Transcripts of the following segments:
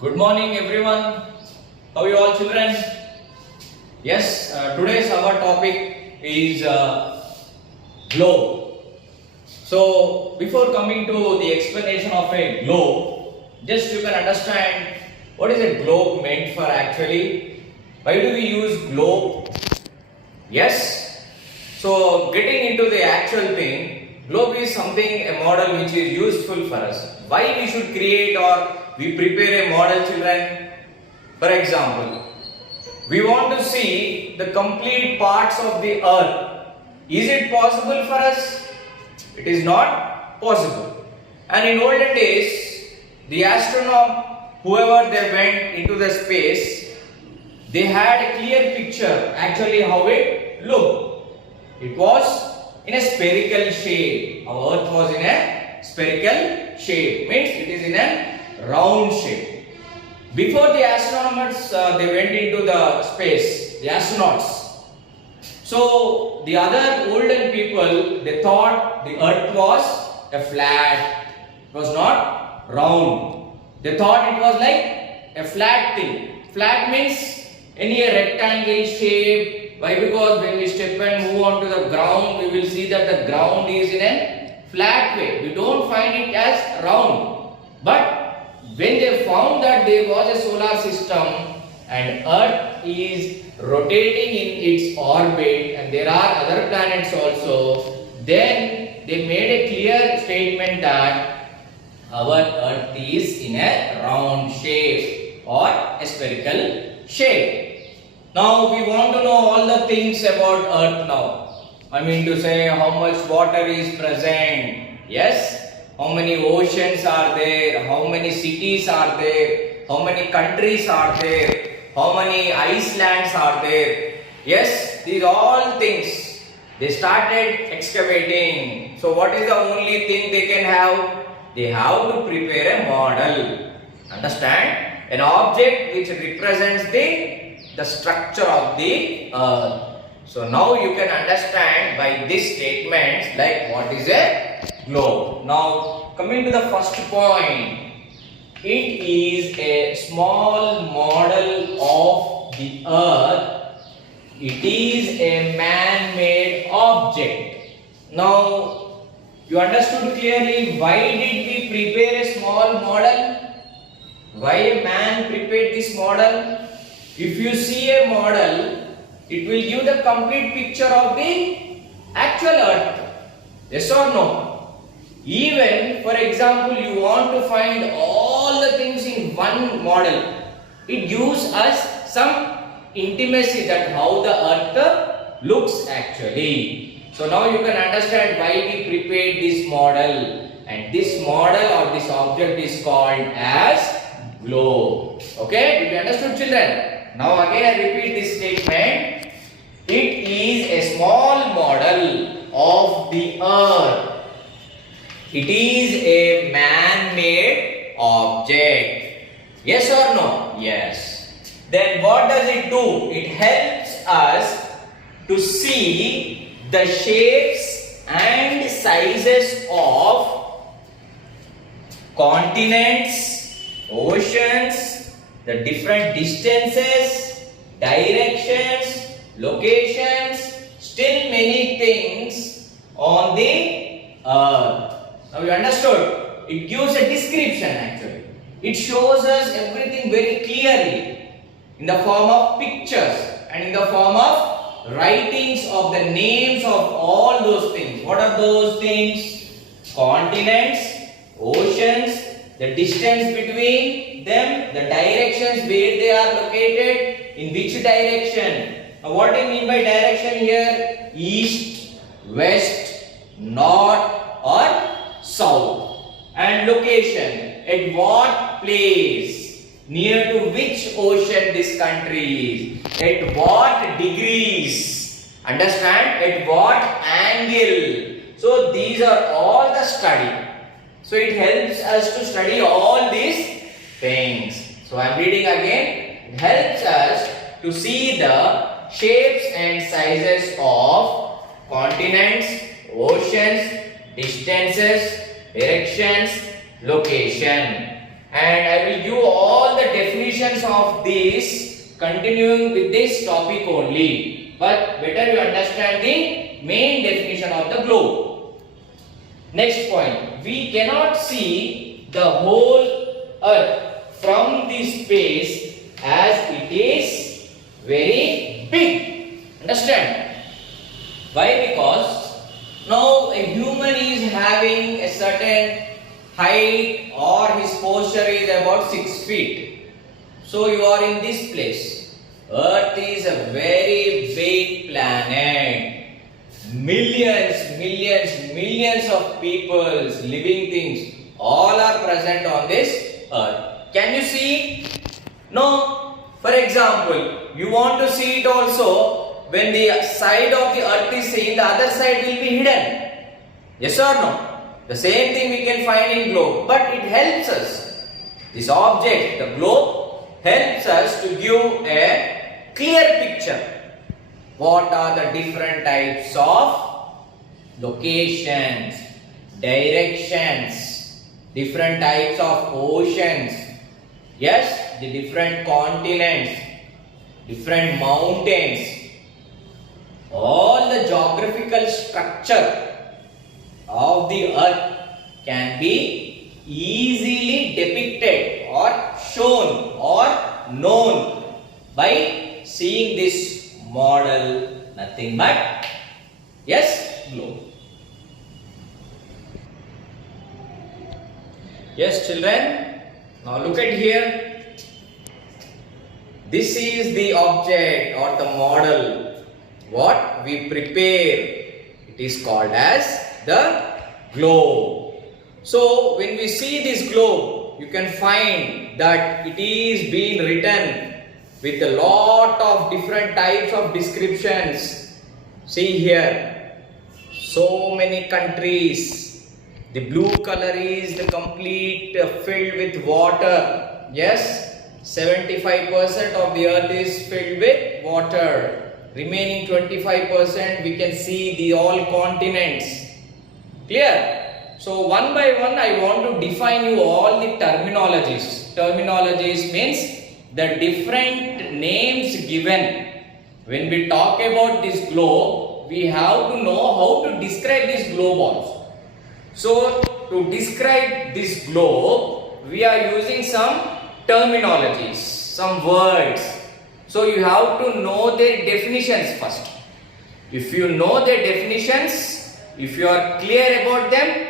Good morning everyone. How are you all children? Yes, today's our topic is globe. So before coming to the explanation of a globe, just you can understand what is a globe meant for actually. Why do we use globe? Yes. So getting into the actual thing, globe is something, a model which is useful for us. Why we should create or we prepare a model, children? For example, we want to see the complete parts of the earth. Is it possible for us? It is not possible. And in olden days, the astronaut, whoever they went into the space, they had a clear picture actually how it looked. It was in a spherical shape. Our earth was in a spherical shape. Means it is in a round shape. Before the astronomers they went into the space, the astronauts. So the other olden people, they thought the earth was a flat, it was not round. They thought it was like a flat thing. Flat means any rectangle shape. Why? Because when we step and move on to the ground, we will see that the ground is in a flat way. We don't find it as round. But when they found that there was a solar system and earth is rotating in its orbit and there are other planets also, then they made a clear statement that our earth is in a round shape or a spherical shape. Now we want to know all the things about earth now. I mean to say how much water is present. Yes. How many oceans are there? How many cities are there? How many countries are there? How many islands are there? Yes, these all things. They started excavating. So what is the only thing they can have? They have to prepare a model. Understand? An object which represents the structure of the earth. So now you can understand by this statement like what is a globe. Now coming to the first point, it is a small model of the earth. It is a man-made object. Now you understood clearly why did we prepare a small model? Why a man prepared this model? If you see a model, it will give the complete picture of the actual earth. Yes or no? Even, for example, you want to find all the things in one model. It gives us some intimacy that how the earth looks actually. So now you can understand why we prepared this model. And this model or this object is called as globe. Okay? Did you understood, children? Now again I repeat this statement. It is a small model of the earth. It is a man-made object. Yes or no? Yes. Then what does it do? It helps us to see the shapes and sizes of continents, oceans, the different distances, directions, locations, still many things on the earth. Now you understood? It gives a description actually. It shows us everything very clearly in the form of pictures and in the form of writings of the names of all those things. What are those things? Continents, oceans, the distance between them, the directions where they are located, in which direction. Now what do you mean by direction here? East, west, north or south. And location, at what place, near to which ocean this country is, at what degrees, understand, at what angle. So these are all the study. So it helps us to study all these things. So I am reading again. It helps us to see the shapes and sizes of continents, oceans, distances, directions, location. and I will give all the definitions of this continuing with this topic only. But better you understand the main definition of the globe. Next point, we cannot see the whole earth from this space as it is very big. Understand? Why? Because now a human is having a certain height or his posture is about 6 feet. So you are in this place. Earth is a very big planet. Millions of peoples, living things, all are present on this earth. Can you see? No. For example, you want to see it also, when the side of the earth is seen, the other side will be hidden. Yes or no? The same thing we can find in globe, but it helps us. This object, the globe, helps us to give a clear picture. What are the different types of locations, directions, different types of oceans, yes, the different continents, different mountains, all the geographical structure of the earth can be easily depicted or shown or known by seeing this model, nothing but, yes, globe. Yes, children, now look at here. This is the object or the model what we prepare. It is called as the globe. So when we see this globe, you can find that it is being written with a lot of different types of descriptions. See here, so many countries. The blue color is the complete filled with water. Yes, 75% of the earth is filled with water. Remaining 25% we can see the all continents. Clear? So one by one I want to define you all the terminologies. Terminologies means the different names given. When we talk about this globe, we have to know how to describe this globe also. So to describe this globe, we are using some terminologies, some words. So you have to know their definitions first. If you know their definitions, if you are clear about them,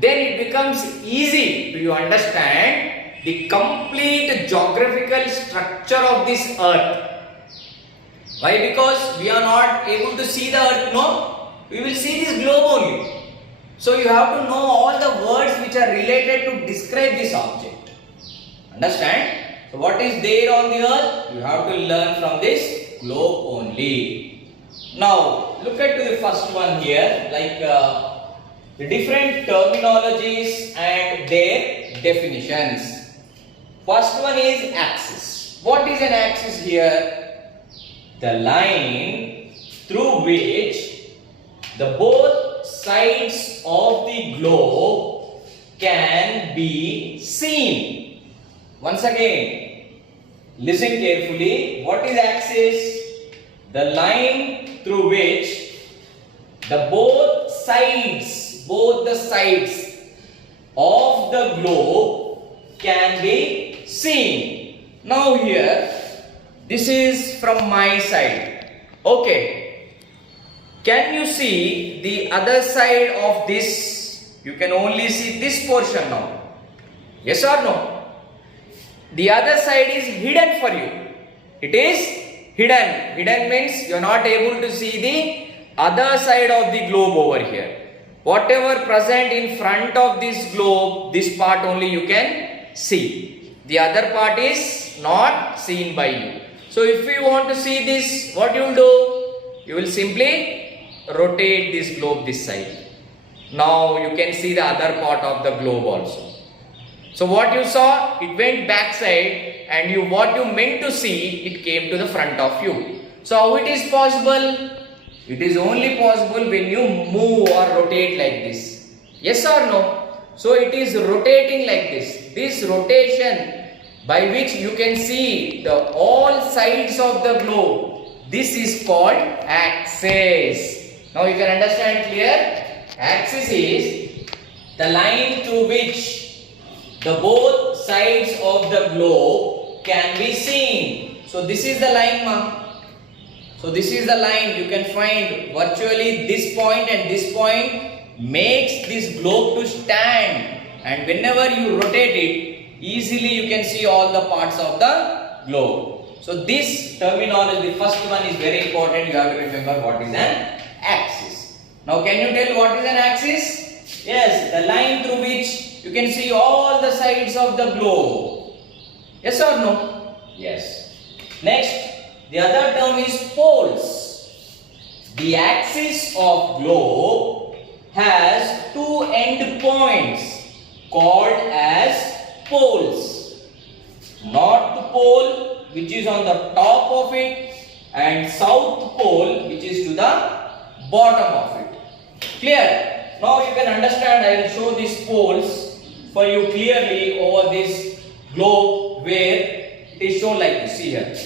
then it becomes easy to you understand the complete geographical structure of this earth. Why? Because we are not able to see the earth, no? We will see this globe only. So you have to know all the words which are related to describe this object. Understand? So what is there on the earth? You have to learn from this globe only. Now look at the first one here, like the different terminologies and their definitions. First one is axis. What is an axis here? The line through which the both sides of the globe can be seen. Once again, listen carefully. What is axis? The line through which both the sides of the globe can be seen. Now here, this is from my side. Okay. Can you see the other side of this? You can only see this portion now. Yes or no? The other side is hidden for you. It is hidden. Hidden means you are not able to see the other side of the globe over here. Whatever present in front of this globe, this part only you can see. The other part is not seen by you. So if you want to see this, what you will do? You will simply rotate this globe this side. Now you can see the other part of the globe also. So what you saw, it went backside, and what you meant to see, it came to the front of you. So how it is possible? It is only possible when you move or rotate like this. Yes or no? So it is rotating like this. This rotation by which you can see the all sides of the globe, this is called axis. Now you can understand clear? Axis is the line through which the both sides of the globe can be seen. So this is the line, ma. So this is the line. You can find virtually this point and this point makes this globe to stand, and whenever you rotate it, easily you can see all the parts of the globe. So this terminology, the first one is very important. You have to remember what is an axis. Now can you tell what is an axis? Yes, the line through which you can see all the sides of the globe. Yes or no? Yes. Next, the other term is poles. The axis of globe has two end points called as poles. North pole, which is on the top of it, and south pole, which is to the bottom of it. Clear? Now you can understand. I will show these poles for you clearly over this globe where it is shown like this. See here.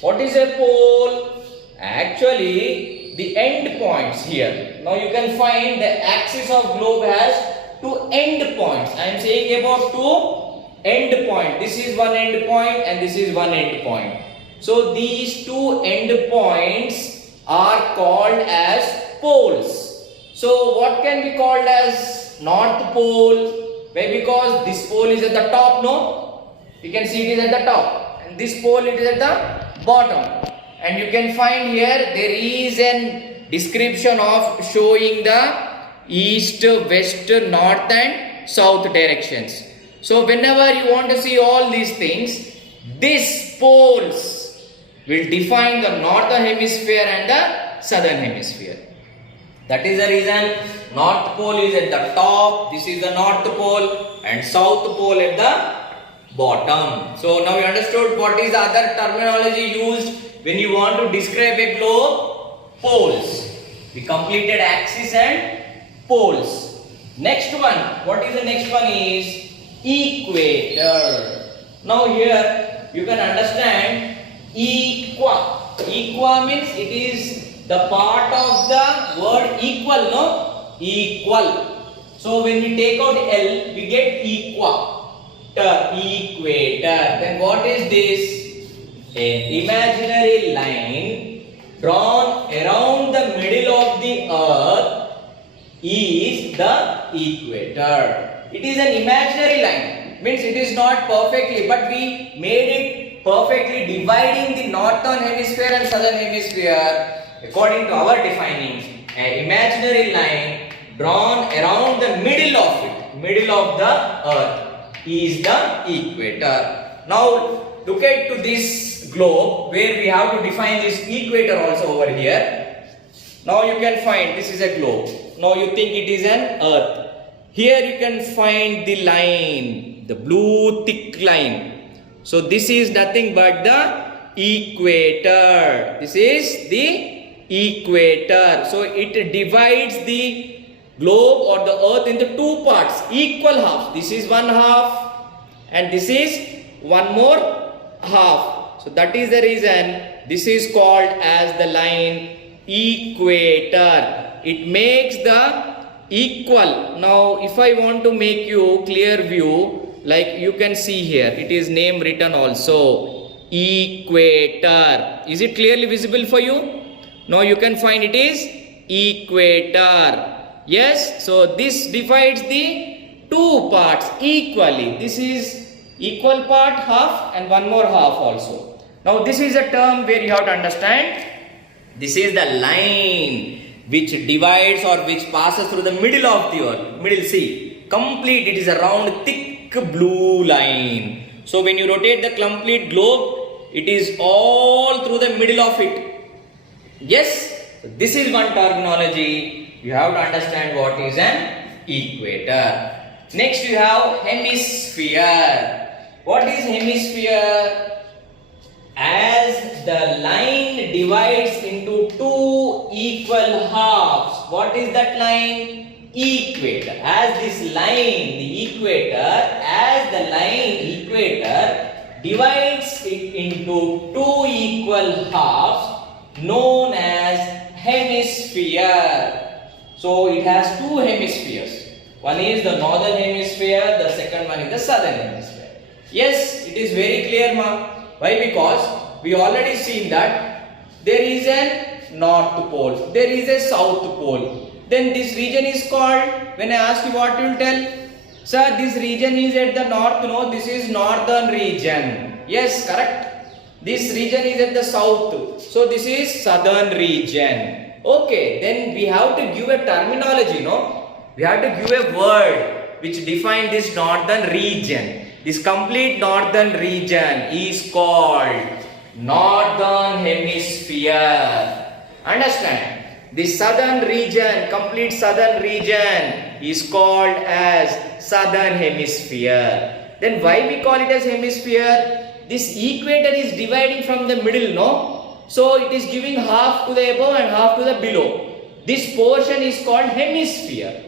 What is a pole? Actually, the end points here. Now you can find the axis of globe has two end points. I am saying about two end point. This is one end point and this is one end point. So these two end points are called as poles. So what can be called as North Pole? Why? Because this pole is at the top, no? You can see it is at the top, and this pole it is at the bottom. And you can find here there is an description of showing the east, west, north and south directions. So whenever you want to see all these things, these poles will define the northern hemisphere and the southern hemisphere. That is the reason North Pole is at the top, this is the North Pole, and South Pole at the bottom. So now you understood what is the other terminology used when you want to describe a globe? Poles. We completed axis and poles. Next one, what is the next one is equator. Now here you can understand equa. Equa means it is the part of the word equal, no? Equal. So when we take out L, we get equa. Equator. Then what is this? An imaginary line drawn around the middle of the earth is the equator. It is an imaginary line. Means it is not perfectly, but we made it perfectly, dividing the northern hemisphere and southern hemisphere according to our defining. An imaginary line drawn around the middle of it, middle of the earth, is the equator. Now look at to this globe where we have to define this equator also over here. Now you can find this is a globe. Now you think it is an earth. Here you can find the line, the blue thick line. So this is nothing but the equator. This is the equator. So it divides the globe or the earth into two parts, equal halves. This is one half and this is one more half. So that is the reason this is called as the line equator. It makes the equal. Now if I want to make you clear view, like you can see here, it is name written also, equator. Is it clearly visible for you? Now you can find it is equator. Yes, so this divides the two parts equally. This is equal part half and one more half also. Now this is a term where you have to understand. This is the line which divides or which passes through the middle of the earth. Middle, see, complete, it is a round thick blue line. So when you rotate the complete globe, it is all through the middle of it. Yes, so this is one terminology. You have to understand what is an equator. Next you have hemisphere. What is hemisphere? As the line divides into two equal halves. What is that line? equator. As this line, the equator, as the line equator divides it into two equal halves known as hemisphere. So it has two hemispheres. One is the northern hemisphere, the second one is the southern hemisphere. Yes, it is very clear, ma. Why? Because we already seen that there is a north pole, there is a south pole. Then this region is called, when I ask you what you will tell? Sir, this region is at the north, no, this is northern region. Yes, correct. This region is at the south, so this is southern region. Okay, then we have to give a terminology, no? We have to give a word which define this northern region. This complete northern region is called northern hemisphere. Understand? The southern region, complete southern region is called as southern hemisphere. Then why we call it as hemisphere? This equator is dividing from the middle, no? So it is giving half to the above and half to the below. This portion is called hemisphere.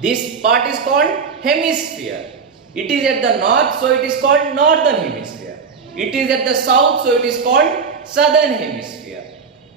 This part is called hemisphere. It is at the north, so it is called northern hemisphere. It is at the south, so it is called southern hemisphere.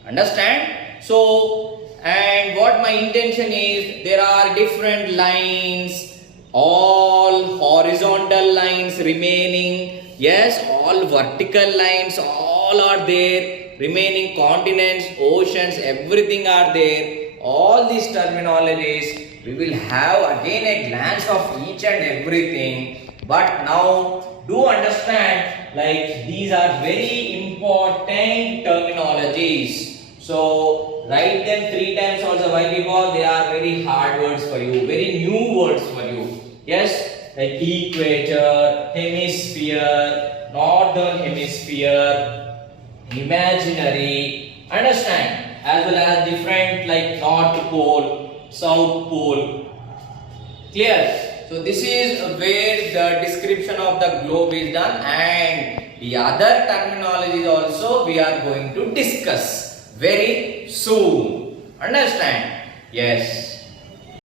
Understand? So, and what my intention is, there are different lines, all horizontal lines remaining, yes, all vertical lines, all are there, remaining continents, oceans, everything are there. All these terminologies we will have again a glance of each and everything, but now do understand, like these are very important terminologies. So write them 3 times also. Why? Because they are very hard words for you, very new words for you. Yes, like equator, hemisphere, northern hemisphere, imaginary. Understand? As well as different like north pole, south pole. Clear? So this is where the description of the globe is done, and the other terminologies also we are going to discuss very soon. Understand? Yes.